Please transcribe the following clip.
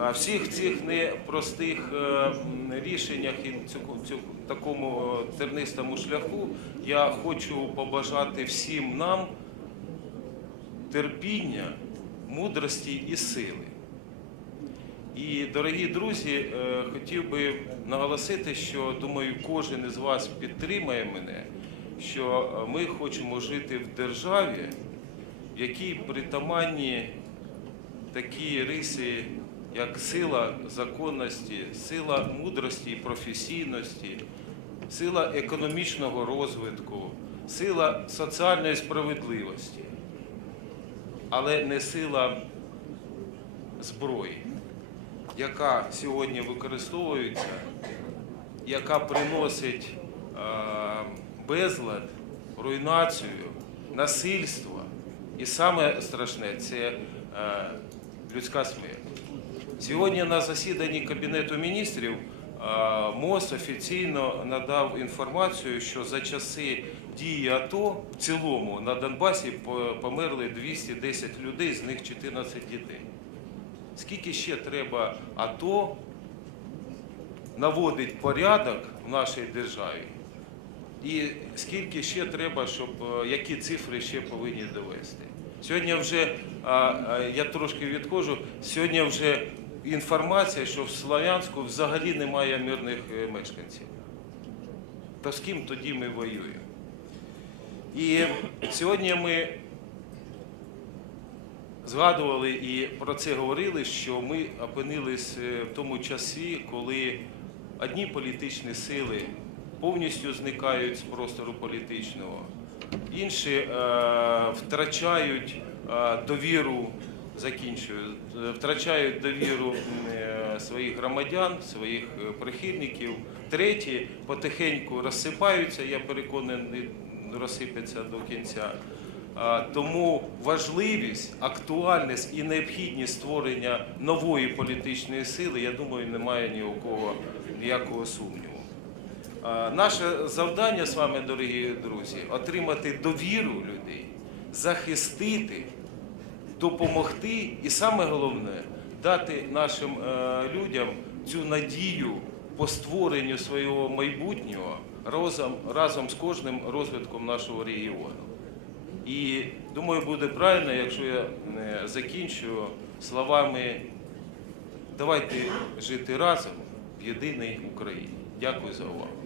А всіх цих непростих е, рішеннях і такому е, тернистому шляху я хочу побажати всім нам терпіння, мудрості і сили. І, дорогі друзі, е, хотів би наголосити, що думаю, кожен із вас підтримає мене, що е, ми хочемо жити в державі, в якій притаманні такі риси, як сила законності, сила мудрості і професійності, сила економічного розвитку, сила соціальної справедливості, але не сила зброї, яка сьогодні використовується, яка приносить е, безлад, руйнацію, насильство. І саме страшне це е, людська. Сьогодні на засіданні Кабінету міністрів МОЗ офіційно надав інформацію, що за часи дії АТО в цілому на Донбасі померли 210 людей, з них 14 дітей. Скільки ще треба АТО наводить порядок в нашій державі? І скільки ще треба, щоб е, які цифри ще повинні довести? Сьогодні вже я трошки відходжу. Сьогодні вже інформація, що в Слов'янську взагалі немає мирних е, мешканців. То з ким тоді ми воюємо? І сьогодні ми згадували і про це говорили, що ми опинились е, в тому часі, коли одні політичні сили повністю зникають з простору політичного, інші е, втрачають е, довіру, закінчую, е, втрачають довіру е, своїх громадян, своїх е, прихильників. Треті потихеньку розсипаються, я переконаний, розсипаться до кінця. Тому важливість, актуальність і необхідність створення нової політичної сили, я думаю, немає ні у кого ніякого сумніву. А, Наше завдання з вами, дорогі друзі, отримати довіру людей, захистити, допомогти і саме головне дати нашим е, людям цю надію по створенню свого майбутнього разом, разом з кожним розвитком нашого регіону. І думаю, буде правильно, якщо я е, закінчу словами давайте жити разом в єдиній Україні. Дякую за увагу.